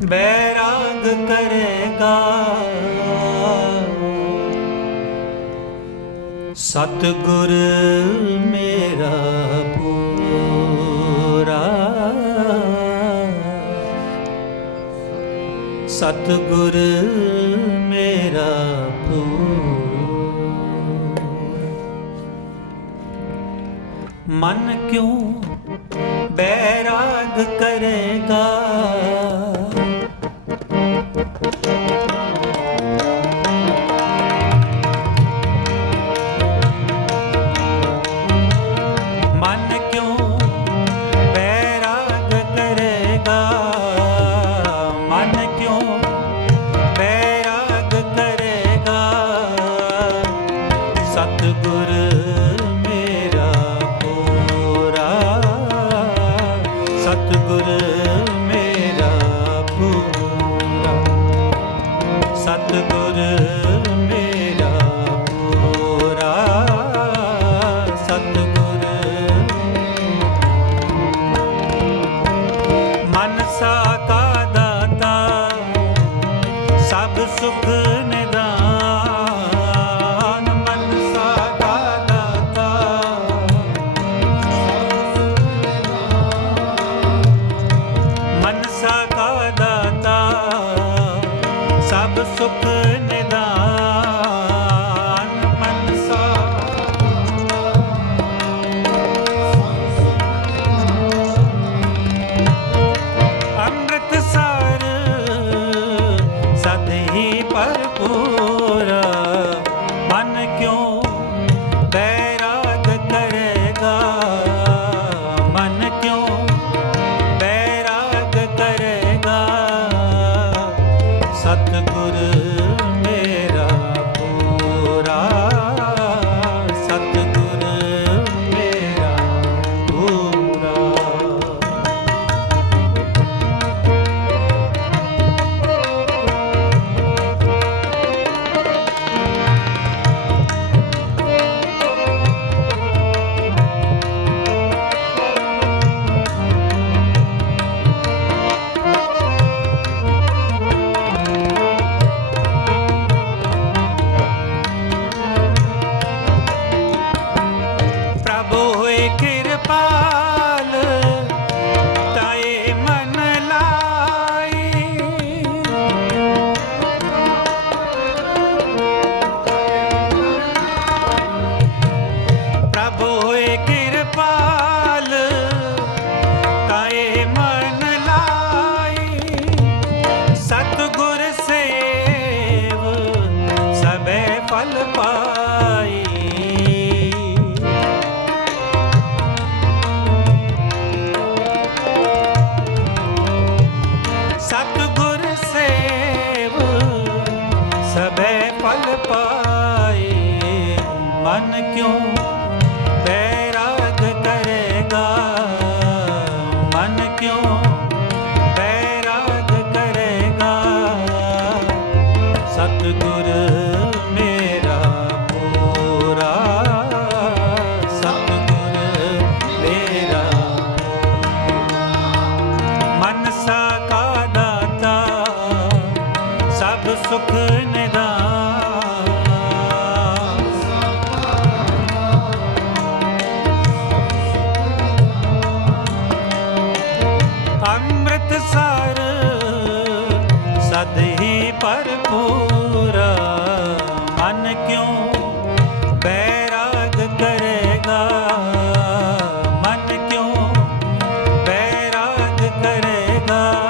ਬੈਰਾਗ ਕਰੇਗਾ ਸਤਗੁਰ ਮੇਰਾ ਪੂਰਾ ਸਤਗੁਰ ਮੇਰਾ ਪੂਰਾ ਮਨ ਕਿਉਂ ਬੈਰਾਗ ਕਰੇਗਾ ਸਤਿਗੁਰ না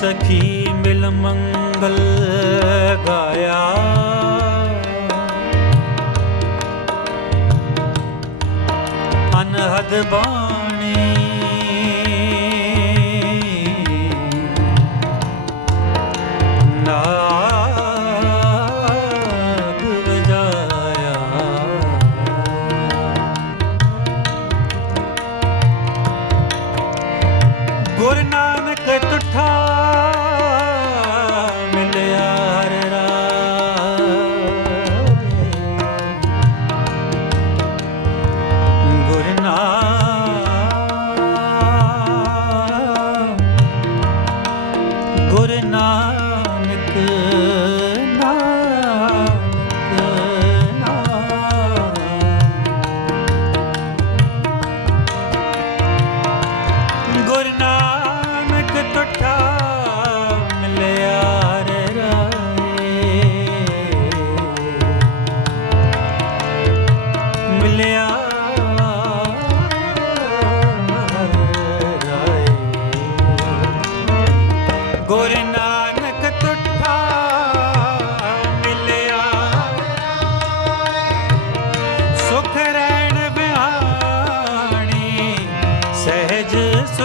सखी मिल मंगल गाया अनहद बाण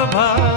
above.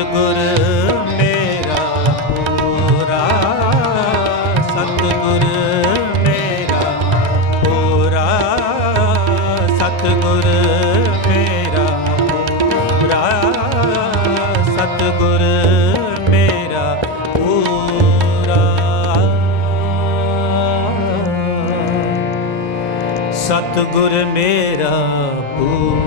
ਸਤਗੁਰ ਮੇਰਾ ਪੂਰਾ, ਸਤਗੁਰ ਮੇਰਾ ਪੂਰਾ, ਸਤਗੁਰ ਮੇਰਾ ਪੂਰਾ, ਸਤਗੁਰ ਮੇਰਾ ਪੂਰਾ। ਸਤਗੁਰ ਮੇਰਾ ਪੂਰਾ।